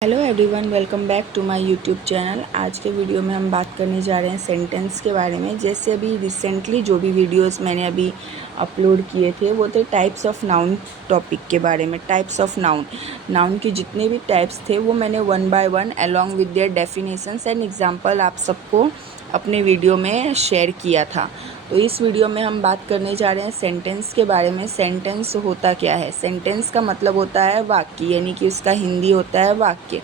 Hello everyone, welcome back to my YouTube channel. आज के video में हम बात करने जा रहे हैं सेंटेंस के बारे में। जैसे अभी रिसेंटली जो भी वीडियोस मैंने अभी अपलोड किए थे वो थे टाइप्स ऑफ नाउन टॉपिक के बारे में। टाइप्स ऑफ नाउन के जितने भी टाइप्स थे वो मैंने one by one along with their definitions and example आप सबको अपने वीडियो में शेयर किया था। तो इस वीडियो में हम बात करने जा रहे हैं सेंटेंस के बारे में। सेंटेंस होता क्या है? सेंटेंस का मतलब होता है वाक्य, यानी कि उसका हिंदी होता है वाक्य।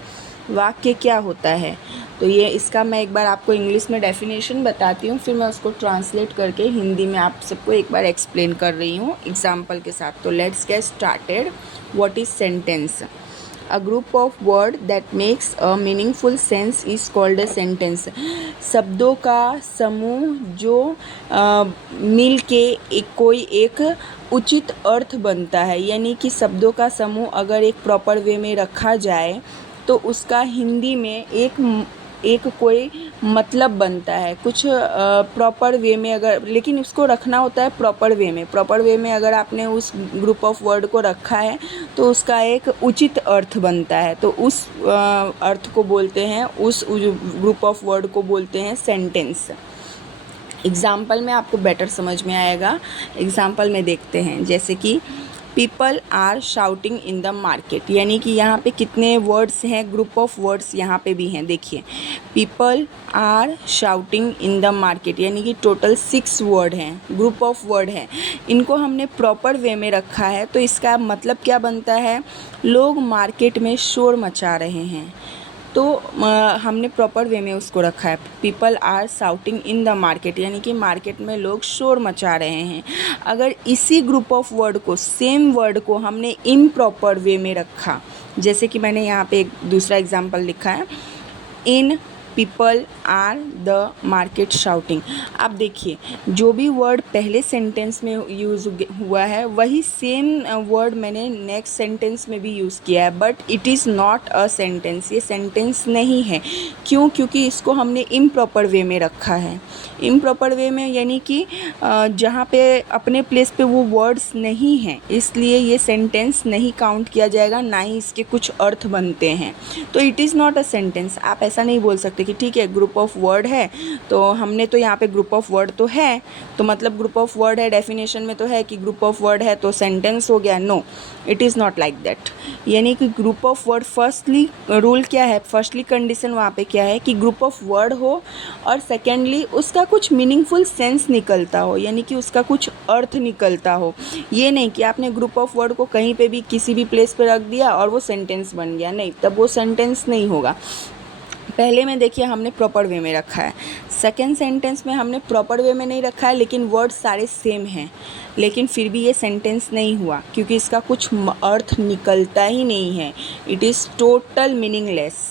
वाक्य क्या होता है? तो ये इसका मैं एक बार आपको इंग्लिश में डेफिनेशन बताती हूँ, फिर मैं उसको ट्रांसलेट करके हिंदी में आप सबको एक बार एक्सप्लेन कर रही हूँ एग्जाम्पल के साथ। तो let's get started. What is sentence? A group of word that makes a meaningful sense is called a sentence। शब्दों का समूह जो मिल के एक उचित अर्थ बनता है, यानी कि शब्दों का समूह अगर एक प्रॉपर वे में रखा जाए तो उसका हिंदी में एक कोई मतलब बनता है कुछ प्रॉपर वे में। अगर लेकिन उसको रखना होता है प्रॉपर वे में। प्रॉपर वे में अगर आपने उस ग्रुप ऑफ वर्ड को रखा है तो उसका एक उचित अर्थ बनता है। तो उस अर्थ को बोलते हैं, उस ग्रुप ऑफ वर्ड को बोलते हैं सेंटेंस। एग्ज़ाम्पल में आपको बेटर समझ में आएगा। एग्ज़ाम्पल में देखते हैं, जैसे कि people are shouting in the market, यानी कि यहाँ पे कितने वर्ड्स हैं? ग्रुप ऑफ वर्ड्स यहाँ पे भी हैं। देखिए, people are shouting in the market, यानी कि टोटल 6 वर्ड हैं, ग्रुप ऑफ वर्ड हैं। इनको हमने प्रॉपर वे में रखा है तो इसका मतलब क्या बनता है? लोग मार्केट में शोर मचा रहे हैं। तो हमने प्रॉपर वे में उसको रखा है। People are shouting in the market, यानी कि मार्केट में लोग शोर मचा रहे हैं। अगर इसी ग्रुप ऑफ वर्ड को, सेम वर्ड को हमने इम्प्रॉपर वे में रखा, जैसे कि मैंने यहाँ पे एक दूसरा एग्जांपल लिखा है, in people are the market shouting. अब देखिए, जो भी वर्ड पहले सेंटेंस में यूज़ हुआ है वही सेम वर्ड मैंने नेक्स्ट सेंटेंस में भी यूज़ किया है, but it is not a sentence. ये सेंटेंस नहीं है। क्यों? क्योंकि इसको हमने इम्प्रॉपर वे में रखा है। इम्प्रॉपर वे में यानी कि जहाँ पे अपने प्लेस पे वो वर्ड्स नहीं हैं, इसलिए ये सेंटेंस नहीं काउंट किया जाएगा, ना ही इसके कुछ अर्थ बनते हैं। तो it is not a sentence. आप ऐसा नहीं बोल सकते कि ठीक है ग्रुप ऑफ वर्ड है तो हमने तो यहाँ पे ग्रुप ऑफ वर्ड तो है तो मतलब ग्रुप ऑफ वर्ड है, डेफिनेशन में तो है कि ग्रुप ऑफ वर्ड है तो सेंटेंस हो गया। No, it is not like that. यानी कि group of word, firstly rule क्या है, फर्स्टली कंडीशन वहाँ पे क्या है कि ग्रुप ऑफ वर्ड हो, और सेकेंडली उसका कुछ मीनिंगफुल सेंस निकलता हो, यानी कि उसका कुछ अर्थ निकलता हो। ये नहीं कि आपने ग्रुप ऑफ वर्ड को कहीं पे भी किसी भी प्लेस पे रख दिया और वो सेंटेंस बन गया, नहीं, तब वो सेंटेंस नहीं होगा। पहले में देखिए हमने प्रॉपर वे में रखा है, सेकेंड सेंटेंस में हमने प्रॉपर वे में नहीं रखा है लेकिन वर्ड सारे सेम हैं, लेकिन फिर भी ये सेंटेंस नहीं हुआ क्योंकि इसका कुछ अर्थ निकलता ही नहीं है। It is total meaningless.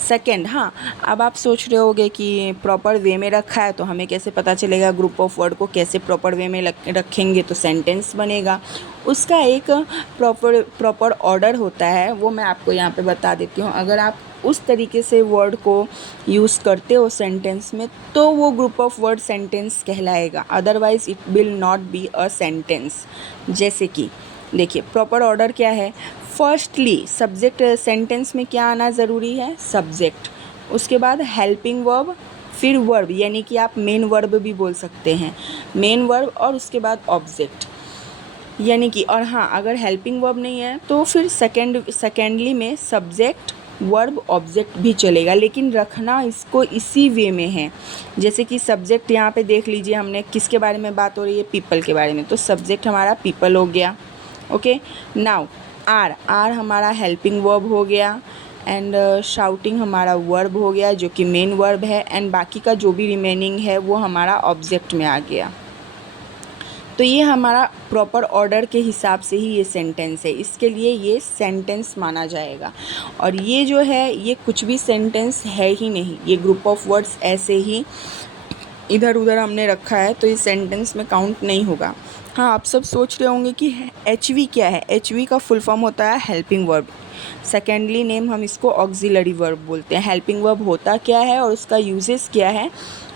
Second, हाँ, अब आप सोच रहे होगे कि प्रॉपर वे में रखा है तो हमें कैसे पता चलेगा ग्रुप ऑफ वर्ड को कैसे प्रॉपर वे में रखेंगे तो सेंटेंस बनेगा। उसका एक प्रॉपर ऑर्डर होता है, वो मैं आपको यहाँ पे बता देती हूँ। अगर आप उस तरीके से वर्ड को यूज़ करते हो सेंटेंस में तो वो ग्रुप ऑफ वर्ड सेंटेंस कहलाएगा, otherwise it will not be a sentence. जैसे कि देखिए, प्रॉपर ऑर्डर क्या है? फर्स्टली सब्जेक्ट, सेंटेंस में क्या आना ज़रूरी है? सब्जेक्ट, उसके बाद हेल्पिंग वर्ब, फिर वर्ब, यानी कि आप मेन वर्ब भी बोल सकते हैं, मेन वर्ब, और उसके बाद ऑब्जेक्ट, यानी कि, और हाँ, अगर हेल्पिंग वर्ब नहीं है तो फिर सेकेंडली में सब्जेक्ट वर्ब ऑब्जेक्ट भी चलेगा, लेकिन रखना इसको इसी वे में है। जैसे कि सब्जेक्ट यहाँ पे देख लीजिए, हमने किसके बारे में बात हो रही है? पीपल के बारे में, तो सब्जेक्ट हमारा पीपल हो गया। ओके, नाउ आर हमारा हेल्पिंग वर्ब हो गया, एंड शाउटिंग हमारा वर्ब हो गया जो कि मेन वर्ब है, एंड बाकी का जो भी रिमेनिंग है वो हमारा ऑब्जेक्ट में आ गया। तो ये हमारा प्रॉपर ऑर्डर के हिसाब से ही ये सेंटेंस है, इसके लिए ये सेंटेंस माना जाएगा। और ये जो है ये कुछ भी सेंटेंस है ही नहीं, ये ग्रुप ऑफ वर्ड्स ऐसे ही इधर उधर हमने रखा है तो ये सेंटेंस में काउंट नहीं होगा। हाँ, आप सब सोच रहे होंगे कि एच वी क्या है? एच वी का फुल फॉर्म होता है हेल्पिंग वर्ब। सेकेंडली नेम हम इसको ऑक्सिलरी वर्ब बोलते हैं। हेल्पिंग वर्ब होता क्या है और उसका यूजेस क्या है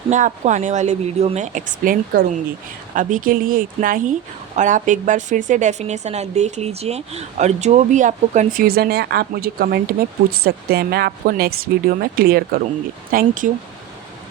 मैं आपको आने वाले वीडियो में एक्सप्लेन करूँगी। अभी के लिए इतना ही, और आप एक बार फिर से डेफिनेशन देख लीजिए, और जो भी आपको कन्फ्यूज़न है आप मुझे कमेंट में पूछ सकते हैं, मैं आपको नेक्स्ट वीडियो में क्लियर करूँगी। Thank you.